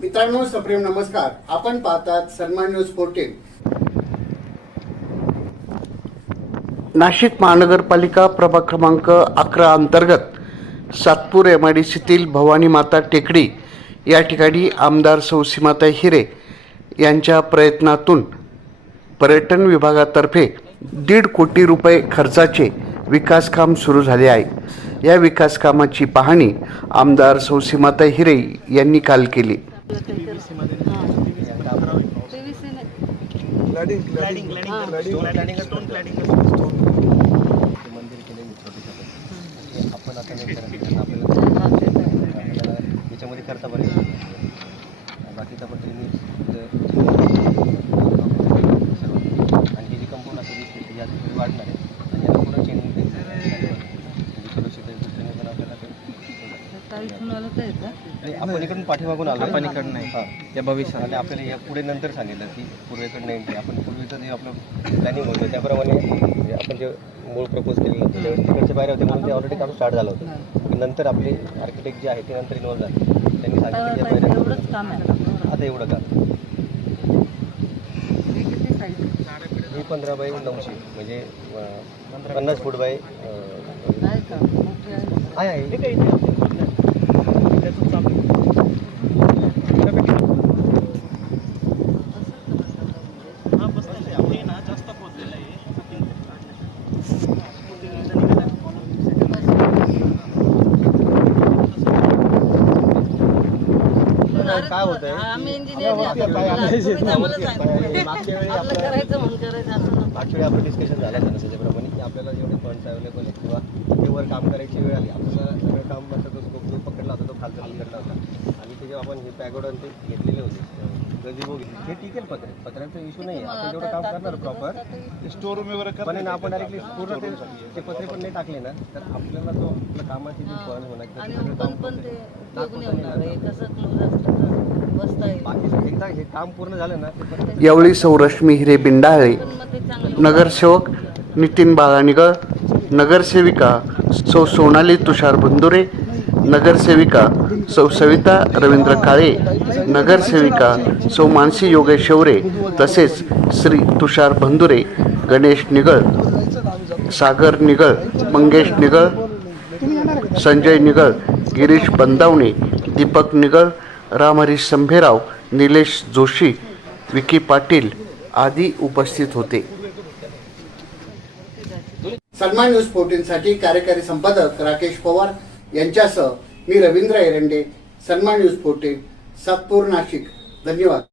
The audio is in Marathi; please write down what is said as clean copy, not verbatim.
मित्रांनो, सप्रेम नमस्कार. आपण पाहतात सन्मान न्यूज 14. नाशिक महानगरपालिका प्रभाग क्रमांक 11 अंतर्गत सातपूर MIDCतील भवानी माता टेकडी या ठिकाणी आमदार सौ सीमाताई हिरे यांच्या प्रयत्नातून पर्यटन विभागातर्फे 1.5 कोटी रुपये खर्चाचे विकास काम सुरू झाले आहे. या विकास कामाची पाहणी आमदार सौ सीमाताई हिरे यांनी काल केली. याच्यामध्ये करता बरं बाकीचा पण आणि जी कंपाऊंड असेल यात वाढणार आहे आणि याला पुढं चेंजिंग आपण इकडून पाठीमागून आलो आपण इकडून नाही या भविष्यात आणि आपल्याला या पुढे नंतर सांगितलं की पूर्वेकडनं एंट्री आपण पूर्वीचं जे आपलं प्लॅनिंग होतं त्याप्रमाणे आपण जे मूळ प्रपोज केलेलं होतं त्यावेळेस तिकडचे बाहेर होते म्हणून ते ऑलरेडी काम स्टार्ट झालं होतं. नंतर आपले आर्किटेक्ट जे आहे ते नंतर इन्व्हॉल्व झाले. त्यांनी सांगितलं आता एवढं काम ही 15 बाय 900 म्हणजे 50 फूट बाय आहे. काय होतंय मागच्या आपण डिस्कशन झालं ना त्याच्याप्रमाणे की आपल्याला जेवढे फंड्स अवेलेबल आहेत किंवा तेवर काम करायची वेळ आली आपल्याला सगळं काम असं तो स्कोप जो पकडला होता तो खालचा पकडला होता आणि ते जेव्हा आपण हे पॅगोड ते घेतलेले होते गजीबो हे टिकेल पत्र्याचा इश्यू नाही. आपण जेवढं काम करणार प्रॉपर स्टोर रूम वगैरे पण आपण डायरेक्टली पूर्ण ते पत्रे पण नाही टाकले ना तर आपल्याला तो आपल्या कामाची जी फंड एकदा हे काम पूर्ण झालं ना. यावेळी सौ रश्मी हिरे बिंडाळे, नगरसेवक नितीन बाळानिगळ, नगरसेविका सौ सोनाली तुषार बंदुरे, नगरसेविका सौ सविता रवींद्र काळे, नगरसेविका सौ मानसी योगेश शेवरे तसेच श्री तुषार बंदुरे, गणेश निगळ, सागर निगळ, मंगेश निगळ, संजय निगळ, गिरीश बंदावणे, दीपक निगळ, रामहरीश संभेराव, निलेश जोशी, विकी पाटील आदी उपस्थित होते. सन्मान न्यूज 14 साठी कार्यकारी संपादक राकेश पवार यांच्यासह मी रवींद्र एरंडे, सन्मान न्यूज 14, सातपूर, नाशिक. धन्यवाद.